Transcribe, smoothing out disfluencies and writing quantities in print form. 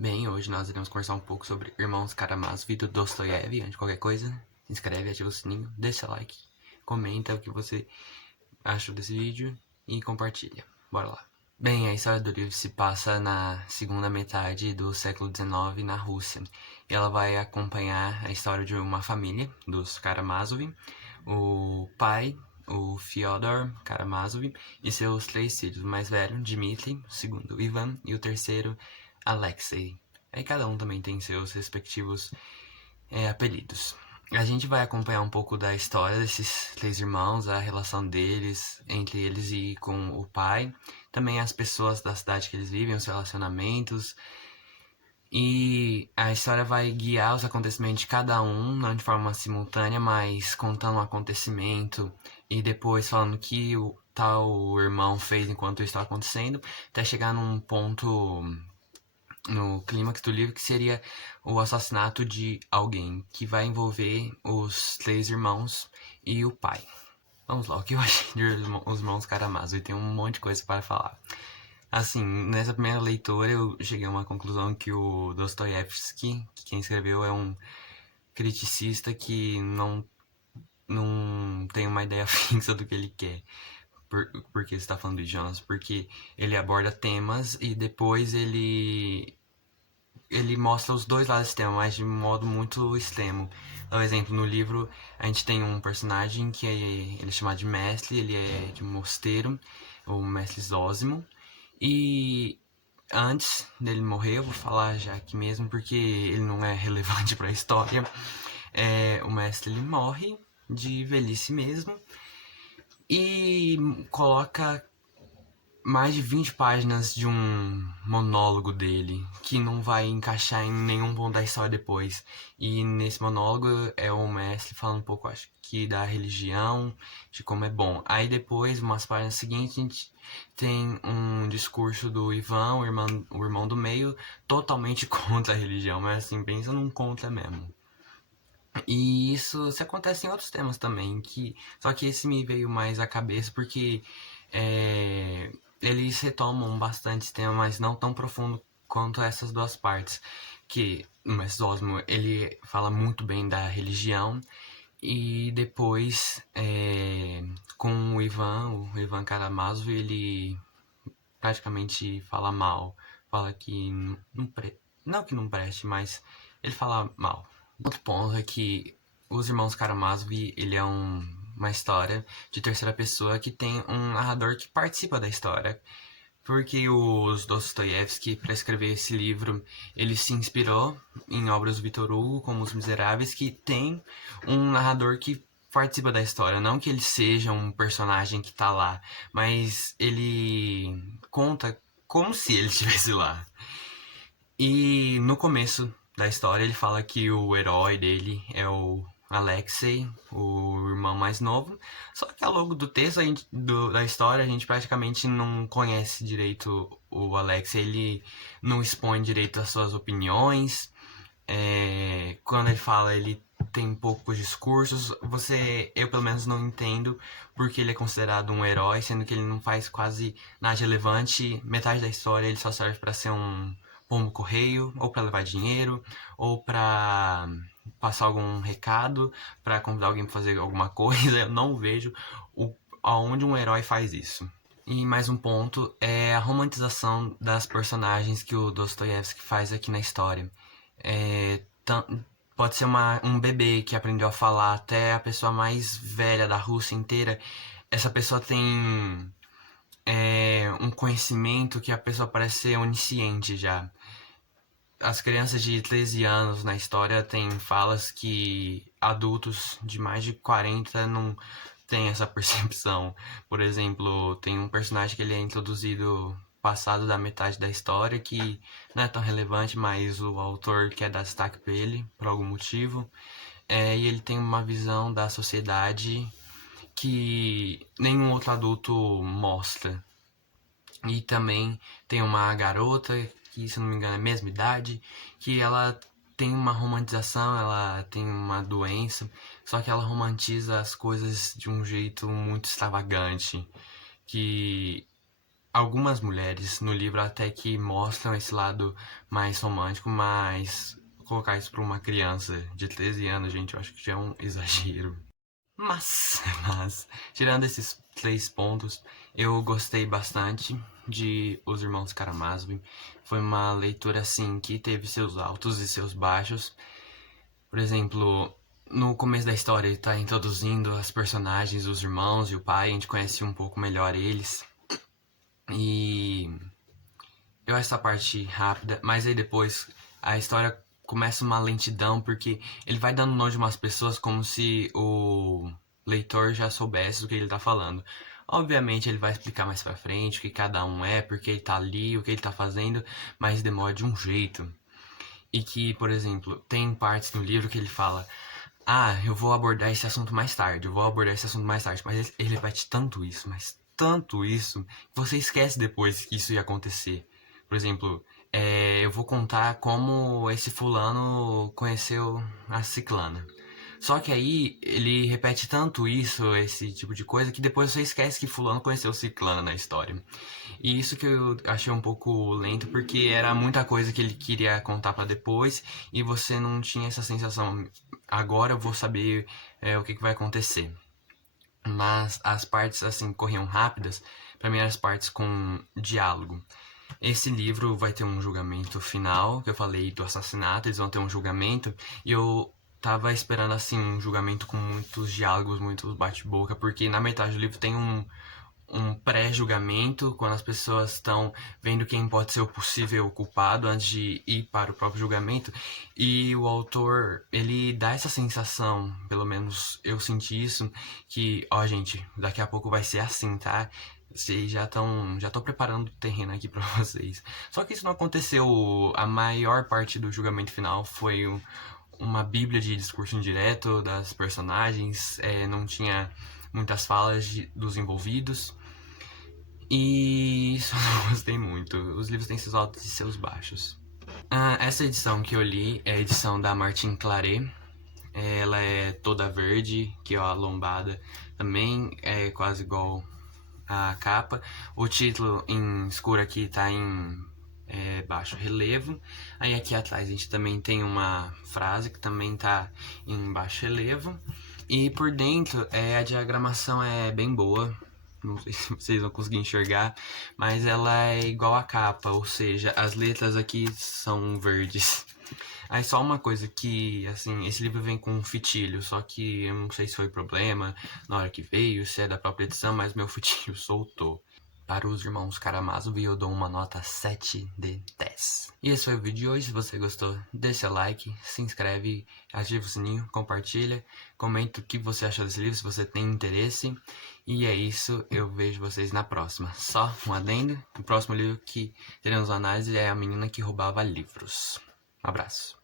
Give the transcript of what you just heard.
Bem, hoje nós iremos conversar um pouco sobre Irmãos Karamazov do Dostoiévski. Antes de qualquer coisa, se inscreve, ativa o sininho, deixa like, comenta o que você achou desse vídeo e compartilha. Bora lá. Bem, a história do livro se passa na segunda metade do século XIX na Rússia. E ela vai acompanhar a história de uma família, dos Karamazov, o pai, o Fyodor Karamazov, e seus três filhos, o mais velho, Dmitri, o segundo, Ivan, e o terceiro, Alexei. Aí cada um também tem seus respectivos apelidos. A gente vai acompanhar um pouco da história desses três irmãos, a relação deles, entre eles e com o pai, também as pessoas da cidade que eles vivem, os relacionamentos. E a história vai guiar os acontecimentos de cada um, não de forma simultânea, mas contando um acontecimento e depois falando o que o tal irmão fez enquanto isso estava acontecendo, até chegar num ponto no clímax do livro que seria o assassinato de alguém que vai envolver os três irmãos e o pai. Vamos lá, o que eu achei de Os Irmãos Karamazov? E tem um monte de coisa para falar. Assim, nessa primeira leitura eu cheguei a uma conclusão que o Dostoiévski, que quem escreveu, é um criticista que não tem uma ideia fixa do que ele quer. Por que você está falando de Jonas? Porque ele aborda temas e depois ele mostra os dois lados desse tema, mas de modo muito extremo. Por exemplo, no livro a gente tem um personagem que ele é chamado de mestre, ele é de um mosteiro, o mestre Zósimo, e antes dele morrer, eu vou falar já aqui mesmo porque ele não é relevante para a história, o mestre ele morre de velhice mesmo e coloca mais de 20 páginas de um monólogo dele, que não vai encaixar em nenhum ponto da história depois. E nesse monólogo é o mestre falando um pouco, acho que da religião, de como é bom. Aí depois, umas páginas seguintes, a gente tem um discurso do Ivan, o irmão do meio, totalmente contra a religião, mas assim, pensa num contra mesmo. E isso se acontece em outros temas também, só que esse me veio mais à cabeça porque eles retomam bastante temas, mas não tão profundo quanto essas duas partes. Que o Mestre Osmo, ele fala muito bem da religião e depois com o Ivan Karamazov, ele praticamente fala mal, fala que não que não preste, mas ele fala mal. Outro ponto é que Os Irmãos Karamazov, ele é uma história de terceira pessoa que tem um narrador que participa da história. Porque os Dostoiévski, para escrever esse livro, ele se inspirou em obras do Victor Hugo, como Os Miseráveis, que tem um narrador que participa da história. Não que ele seja um personagem que tá lá, mas ele conta como se ele estivesse lá. E no começo da história ele fala que o herói dele é o Alexei, o irmão mais novo. Só que ao longo do texto, da história, a gente praticamente não conhece direito o Alexei. Ele não expõe direito as suas opiniões. Quando ele fala, ele tem poucos discursos. Eu pelo menos não entendo porque ele é considerado um herói, sendo que ele não faz quase nada relevante. Metade da história ele só serve para ser um pombo correio, ou para levar dinheiro, ou para passar algum recado, para convidar alguém para fazer alguma coisa. Eu não vejo aonde um herói faz isso. E mais um ponto é a romantização das personagens que o Dostoiévski faz aqui na história. É, pode ser um bebê que aprendeu a falar até a pessoa mais velha da Rússia inteira. Essa pessoa tem um conhecimento que a pessoa parece ser onisciente já. As crianças de 13 anos na história têm falas que adultos de mais de 40 não têm essa percepção. Por exemplo, tem um personagem que ele é introduzido passado da metade da história que não é tão relevante, mas o autor quer dar destaque para ele por algum motivo. E ele tem uma visão da sociedade que nenhum outro adulto mostra. E também tem uma garota, que se não me engano é a mesma idade, que ela tem uma romantização, ela tem uma doença, só que ela romantiza as coisas de um jeito muito extravagante, que algumas mulheres no livro até que mostram esse lado mais romântico, mas colocar isso pra uma criança de 13 anos, gente, eu acho que já é um exagero. Mas, tirando esses 3 pontos, eu gostei bastante de Os Irmãos Karamazov. Foi uma leitura, assim, que teve seus altos e seus baixos. Por exemplo, no começo da história ele tá introduzindo as personagens, os irmãos e o pai, a gente conhece um pouco melhor eles. E eu acho essa parte rápida, mas aí depois a história começa uma lentidão, porque ele vai dando nome de umas pessoas como se o leitor já soubesse do que ele tá falando. Obviamente ele vai explicar mais pra frente o que cada um é, porque ele tá ali, o que ele tá fazendo, mas demora de um jeito. E que, por exemplo, tem partes no livro que ele fala: ah, eu vou abordar esse assunto mais tarde, eu vou abordar esse assunto mais tarde. Mas ele repete tanto isso, mas tanto isso, que você esquece depois que isso ia acontecer. Por exemplo, eu vou contar como esse fulano conheceu a ciclana. Só que aí ele repete tanto isso, esse tipo de coisa, que depois você esquece que fulano conheceu ciclana na história. E isso que eu achei um pouco lento, porque era muita coisa que ele queria contar pra depois e você não tinha essa sensação, agora eu vou saber o que vai acontecer. Mas as partes assim corriam rápidas, pra mim eram as partes com diálogo. Esse livro vai ter um julgamento final, que eu falei do assassinato, eles vão ter um julgamento, e eu tava esperando assim um julgamento com muitos diálogos, muitos bate-boca, porque na metade do livro tem um pré-julgamento, quando as pessoas estão vendo quem pode ser o possível culpado antes de ir para o próprio julgamento. E o autor, ele dá essa sensação, pelo menos eu senti isso, que, ó, gente, daqui a pouco vai ser assim, tá? Vocês já tô preparando o terreno aqui pra vocês. Só que isso não aconteceu. A maior parte do julgamento final foi uma bíblia de discurso indireto das personagens, não tinha muitas falas dos envolvidos. E isso eu não gostei muito. Os livros têm seus altos e seus baixos. Essa edição que eu li é a edição da Martine Claret. Ela é toda verde, que ó, a lombada também é quase igual a capa. O título em escuro aqui tá em baixo relevo. Aí aqui atrás a gente também tem uma frase que também tá em baixo relevo. E por dentro a diagramação é bem boa. Não sei se vocês vão conseguir enxergar, mas ela é igual a capa, ou seja, as letras aqui são verdes. Aí só uma coisa que, assim, esse livro vem com um fitilho, só que eu não sei se foi problema na hora que veio, se é da própria edição, mas meu fitilho soltou. Para os irmãos Karamazov eu dou uma nota 7 de 10. E esse foi o vídeo de hoje. Se você gostou, deixa like, se inscreve, ativa o sininho, compartilha, comenta o que você achou desse livro, se você tem interesse. E é isso, eu vejo vocês na próxima. Só um adendo, o próximo livro que teremos uma análise é A Menina que Roubava Livros. Um abraço.